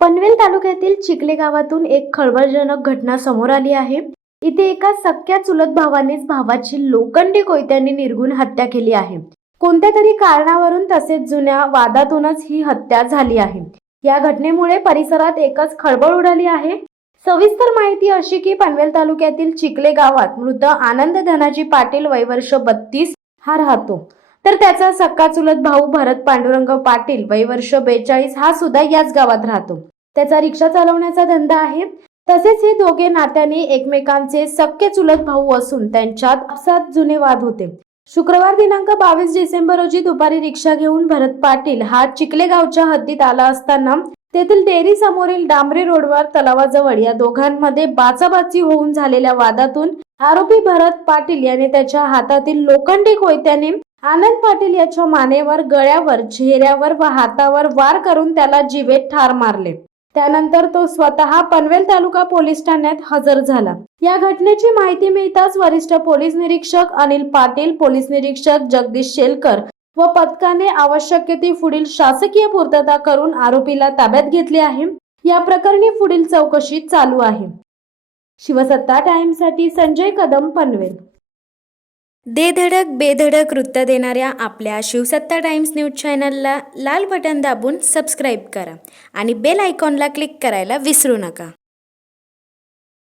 पनवेल तालुक्यातील चिखले गावातून एक खळबळजनक घटना समोर आली आहे। इथे एका सख्या चुलत भावानेच भावाची लोखंडी कोयत्याने निर्घृण हत्या केली आहे। कोणत्या तरी कारणावरून तसेच जुन्या वादातूनच ही हत्या झाली आहे। या घटनेमुळे परिसरात एकच खळबळ उडाली आहे। सविस्तर माहिती अशी की पनवेल तालुक्यातील चिखले गावात मृत आनंद धनाजी पाटील वय वर्ष 32 हा राहतो, तर त्याचा सक्का चुलत भाऊ भरत पांडुरंग पाटील वय वर्ष 42 हा सुद्धा याच गावात राहतो। त्याचा रिक्षा चालवण्याचा धंदा आहे। तसेच हे दोघे नात्याने एकमेकांचे सक्के चुलत भाऊ असून त्यांच्यात आपसात जुने वाद होते। शुक्रवार दिनांक 22 डिसेंबर रोजी दुपारी रिक्षा घेऊन भरत पाटील हा चिखले गावच्या हद्दीत आला असताना तेथील डेअरी समोरील डांबरी रोडवर तलावाजवळ या दोघांमध्ये बाचाबाची होऊन झालेल्या वादातून आरोपी भरत पाटील याने त्याच्या हातातील लोखंडी कोयत्याने आनंद पाटील याच्या मानेवर, गळ्यावर, चेहऱ्यावर व हातावर वार करून त्याला जीवेत ठार मारले। त्यानंतर तो स्वतः पनवेल तालुका पोलीस ठाण्यात हजर झाला। या घटनेची माहिती मिळताच वरिष्ठ पोलीस निरीक्षक अनिल पाटील, पोलीस निरीक्षक जगदीश शेलकर व पथकाने आवश्यक ती पुढील शासकीय पूर्तता करून आरोपीला ताब्यात घेतले आहे। या प्रकरणी पुढील चौकशी चालू आहे। शिवसत्ता टाइम्स साठी संजय कदम, पनवेल। दे धडक बेधडक वृत्त देणाऱ्या आपल्या शिवसत्ता टाइम्स न्यूज चॅनलला लाल बटन दाबून सबस्क्राईब करा आणि बेल आयकॉनला क्लिक करायला विसरू नका।